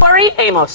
Tori Amos.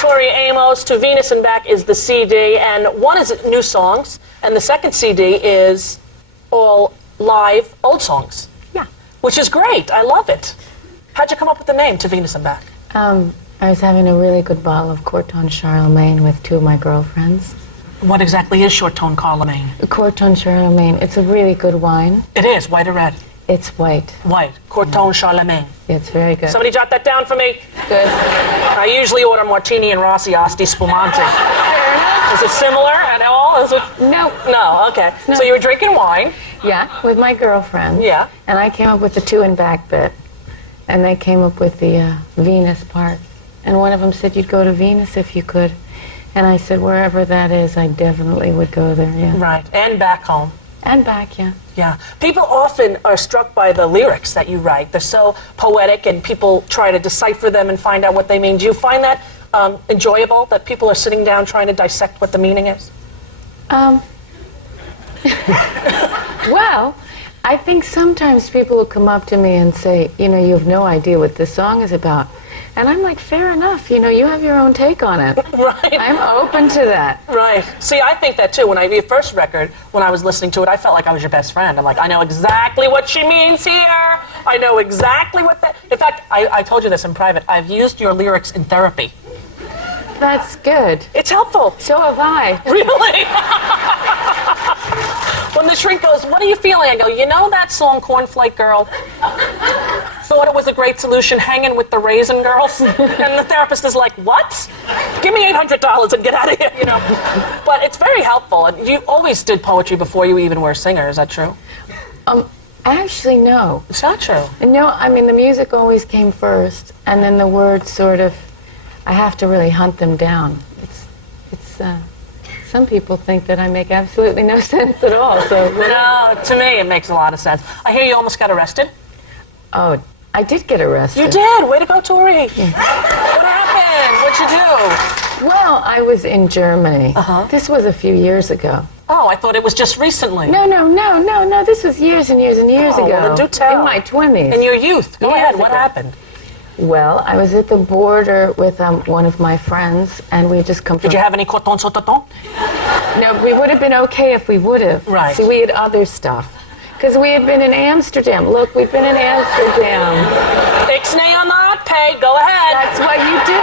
Tori Amos, To Venus and Back is the CD, and one is new songs, and the second CD is all live old songs. Yeah. Which is great. I love it. How'd you come up with the name, To Venus and Back? I was having a really good bottle of Corton Charlemagne with two of my girlfriends. What exactly is Corton Charlemagne? Corton Charlemagne, it's a really good wine. It is, white or red? It's white. White. Corton Charlemagne. It's very good. Somebody jot that down for me. Good. I usually order Martini and Rossi Asti Spumante. Is it similar at all? Is it? No. No, okay. No. So you were drinking wine. Yeah, with my girlfriend. Yeah. And I came up with the to and back bit. And they came up with the Venus part. And one of them said, you'd go to Venus if you could. And I said, wherever that is, I definitely would go there, yeah. Right, and back home. And back, yeah. Yeah. People often are struck by the lyrics that you write. They're so poetic, and people try to decipher them and find out what they mean. Do you find that enjoyable, that people are sitting down trying to dissect what the meaning is? Well, I think sometimes people will come up to me and say, you know, you have no idea what this song is about. And I'm like, fair enough. You know, you have your own take on it. Right. I'm open to that. Right. See, I think that too. When your first record, when I was listening to it, I felt like I was your best friend. I'm like, I know exactly what she means here. I know exactly what that. In fact, I told you this in private. I've used your lyrics in therapy. That's good. It's helpful. So have I. Really? When the shrink goes, what are you feeling? I go, you know that song, Cornflake Girl? Thought it was a great solution, hanging with the Raisin Girls. And the therapist is like, what? Give me $800 and get out of here, you know. But it's very helpful. And you always did poetry before you even were a singer. Is that true? Actually, no. It's not true. No, I mean, the music always came first, and then the words sort of, I have to really hunt them down. Some people think that I make absolutely no sense at all, so. No, to me it makes a lot of sense. I hear you almost got arrested. Oh, I did get arrested. You did. Way to go, Tori. What happened? What'd you do? Well, I was in Germany. Uh-huh. This was a few years ago. Oh, I thought it was just recently. No. This was years and years and years ago. Well, then do tell. In my 20s. In your youth. Go ahead. What happened? Well, I was at the border with one of my friends, and we had just come from... Did you have any coton sautoton? No, we would have been okay if we would have. Right. See, we had other stuff. Because we had been in Amsterdam. Look, we've been in Amsterdam. Ixnay on that pay. Go ahead. That's what you do.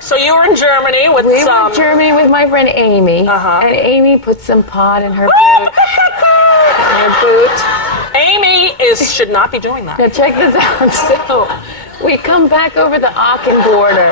So you were in Germany with We some... were in Germany with my friend Amy. Uh-huh. And Amy put some pot in her boot. Amy should not be doing that. Now check this out. So we come back over the Aachen border,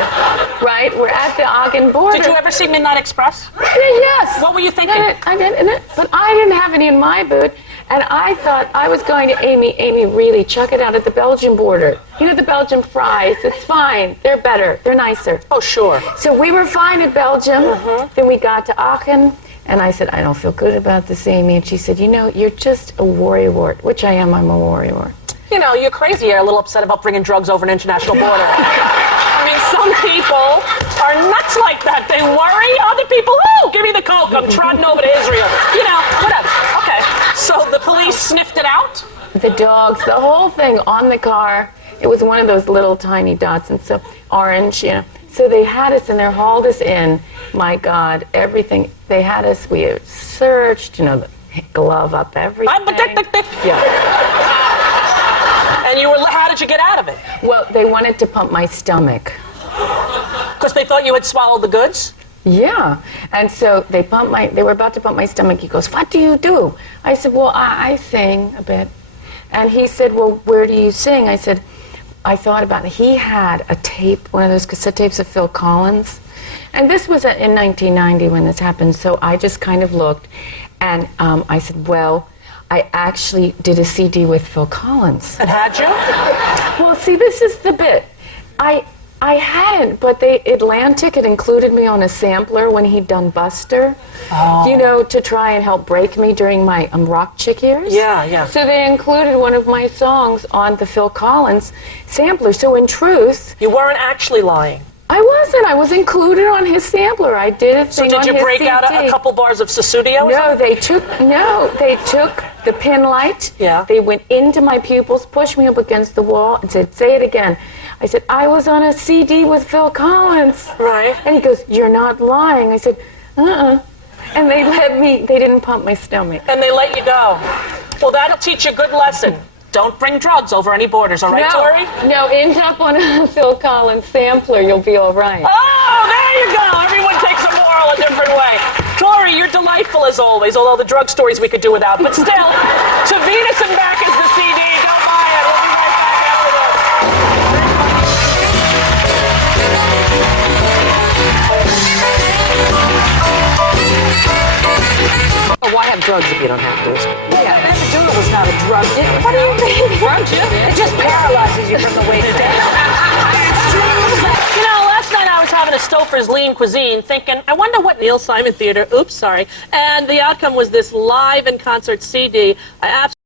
right? We're at the Aachen border. Did you ever see Midnight Express? Yes. What were you thinking? I didn't, but I didn't have any in my boot, and I thought I was going to Amy, really chuck it out at the Belgian border. You know the Belgian fries, it's fine. They're better, they're nicer. Oh, sure. So we were fine at Belgium, then we got to Aachen, and I said, I don't feel good about this, Amy. And she said, you know, you're just a worrywart, which I am, I'm a worrywart. You know, you're crazy. You're a little upset about bringing drugs over an international border. I mean, some people are nuts like that. They worry. Other people, oh, give me the coke. I'm trotting over to Israel. You know, whatever. Okay. So the police sniffed it out? The dogs, the whole thing on the car. It was one of those little tiny dots, and so orange, you know. So they had us and they hauled us in. My God, everything. They had us, we had searched, you know, the glove up, everything. Yeah. And how did you get out of it? Well, they wanted to pump my stomach. Because they thought you had swallowed the goods? Yeah. And so they were about to pump my stomach. He goes, what do you do? I said, well, I sing a bit. And he said, well, where do you sing? I said, I thought about it. He had a tape, one of those cassette tapes of Phil Collins. And this was in 1990 when this happened. So I just kind of looked and I said, well, I actually did a CD with Phil Collins. And had you? Well, see, this is the bit. I hadn't, but Atlantic had included me on a sampler when he'd done Buster, you know, to try and help break me during my rock chick years. Yeah. So they included one of my songs on the Phil Collins sampler. So in truth... You weren't actually lying. I wasn't. I was included on his sampler. I did a thing on his CD. So did you break out a couple bars of Susudio? No, they took the pin light. Yeah. They went into my pupils, pushed me up against the wall, and said, say it again. I said, I was on a CD with Phil Collins. Right. And he goes, you're not lying. I said, And they didn't pump my stomach. And they let you go. Well, that'll teach you a good lesson. Don't bring drugs over any borders, all right, Tori? No, end up on a Phil Collins sampler, you'll be all right. Oh, there you go. Everyone takes a moral a different way. Tori, you're delightful as always, although the drug stories we could do without. But still, To Venus and Back is the CD. Don't buy it. We'll be right back after this. Oh, why have drugs if you don't have to? Yeah, epidural was not a drug. What do you mean? Weren't you? It just paralyzes you from the waist down. You know, last night I was having a Stouffer's Lean Cuisine thinking, I wonder what Neil Simon Theater, and the outcome was this live in concert CD. I absolutely